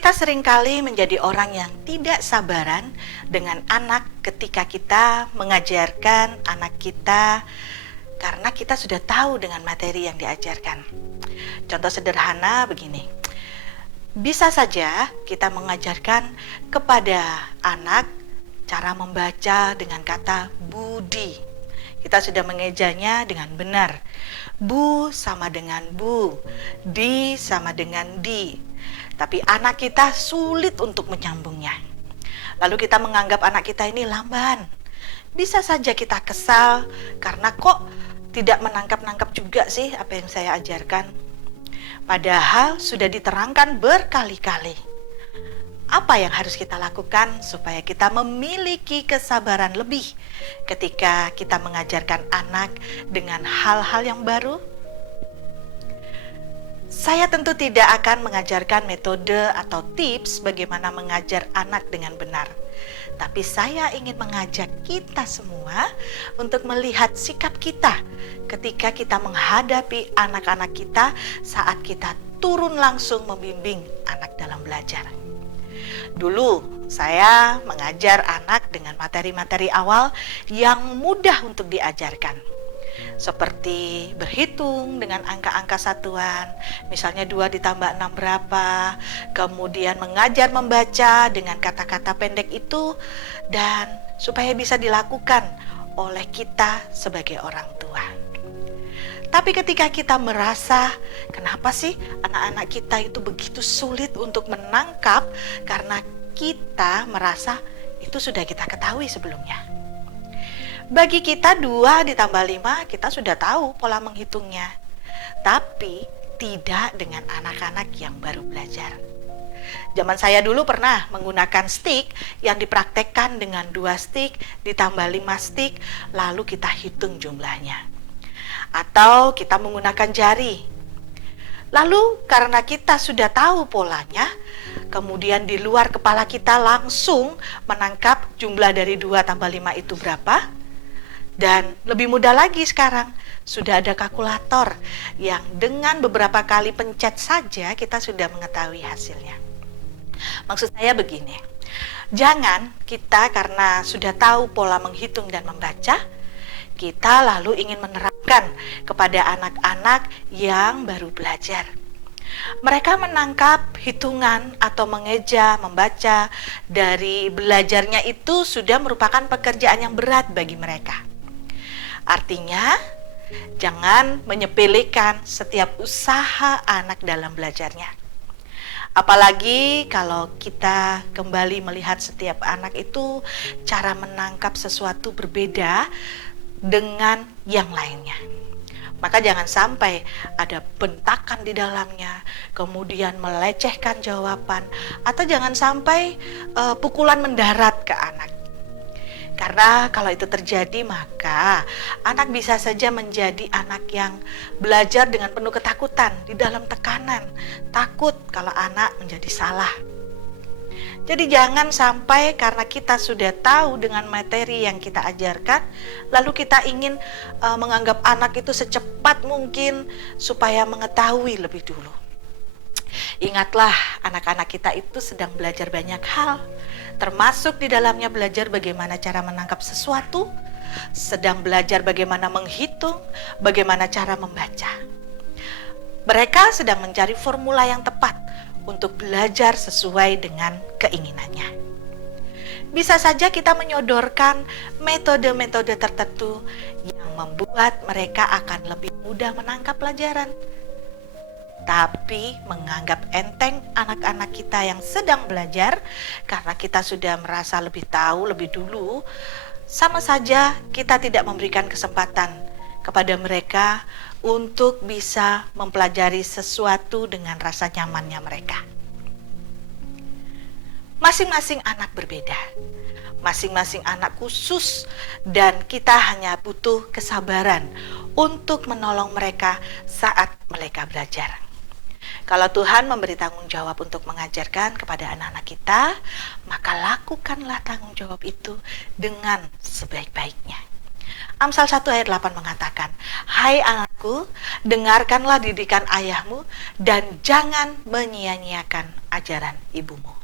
Kita seringkali menjadi orang yang tidak sabaran dengan anak ketika kita mengajarkan anak kita karena kita sudah tahu dengan materi yang diajarkan. Contoh sederhana begini. Bisa saja kita mengajarkan kepada anak cara membaca dengan kata budi. Kita sudah mengejanya dengan benar. Bu sama dengan bu, di sama dengan di. Tapi anak kita sulit untuk menyambungnya. Lalu kita menganggap anak kita ini lamban. Bisa saja kita kesal karena kok tidak menangkap-nangkap juga sih apa yang saya ajarkan. Padahal sudah diterangkan berkali-kali. Apa yang harus kita lakukan supaya kita memiliki kesabaran lebih ketika kita mengajarkan anak dengan hal-hal yang baru? Saya tentu tidak akan mengajarkan metode atau tips bagaimana mengajar anak dengan benar. Tapi saya ingin mengajak kita semua untuk melihat sikap kita ketika kita menghadapi anak-anak kita saat kita turun langsung membimbing anak dalam belajar. Dulu saya mengajar anak dengan materi-materi awal yang mudah untuk diajarkan. Seperti berhitung dengan angka-angka satuan, misalnya 2 ditambah 6 berapa, kemudian mengajar membaca dengan kata-kata pendek itu, dan supaya bisa dilakukan oleh kita sebagai orang tua. Tapi ketika kita merasa, kenapa sih anak-anak kita itu begitu sulit untuk menangkap, karena kita merasa itu sudah kita ketahui sebelumnya. Bagi kita 2 ditambah 5 kita sudah tahu pola menghitungnya. Tapi tidak dengan anak-anak yang baru belajar. Zaman saya dulu pernah menggunakan stick yang dipraktekkan dengan 2 stick ditambah 5 stick, lalu kita hitung jumlahnya. Atau kita menggunakan jari. Lalu karena kita sudah tahu polanya, kemudian di luar kepala kita langsung menangkap jumlah dari 2 tambah 5 itu berapa. Dan lebih mudah lagi sekarang, sudah ada kalkulator yang dengan beberapa kali pencet saja kita sudah mengetahui hasilnya. Maksud saya begini, jangan kita karena sudah tahu pola menghitung dan membaca, kita lalu ingin menerapkan kepada anak-anak yang baru belajar. Mereka menangkap hitungan atau mengeja, membaca dari belajarnya itu sudah merupakan pekerjaan yang berat bagi mereka. Artinya, jangan menyepelekan setiap usaha anak dalam belajarnya. Apalagi kalau kita kembali melihat setiap anak itu cara menangkap sesuatu berbeda dengan yang lainnya. Maka jangan sampai ada bentakan di dalamnya, kemudian melecehkan jawaban, atau jangan sampai pukulan mendarat ke anak. Karena kalau itu terjadi, maka anak bisa saja menjadi anak yang belajar dengan penuh ketakutan, di dalam tekanan, takut kalau anak menjadi salah. Jadi jangan sampai karena kita sudah tahu dengan materi yang kita ajarkan, lalu kita ingin menganggap anak itu secepat mungkin supaya mengetahui lebih dulu. Ingatlah, anak-anak kita itu sedang belajar banyak hal, termasuk di dalamnya belajar bagaimana cara menangkap sesuatu, sedang belajar bagaimana menghitung, bagaimana cara membaca. Mereka sedang mencari formula yang tepat untuk belajar sesuai dengan keinginannya. Bisa saja kita menyodorkan metode-metode tertentu yang membuat mereka akan lebih mudah menangkap pelajaran. Tapi menganggap enteng anak-anak kita yang sedang belajar karena kita sudah merasa lebih tahu lebih dulu, sama saja kita tidak memberikan kesempatan kepada mereka untuk bisa mempelajari sesuatu dengan rasa nyamannya mereka. Masing-masing anak berbeda, masing-masing anak khusus, dan kita hanya butuh kesabaran untuk menolong mereka saat mereka belajar. Kalau Tuhan memberi tanggung jawab untuk mengajarkan kepada anak-anak kita, maka lakukanlah tanggung jawab itu dengan sebaik-baiknya. Amsal 1 ayat 8 mengatakan, "Hai anak anakku, dengarkanlah didikan ayahmu, dan jangan menyia-nyiakan ajaran ibumu.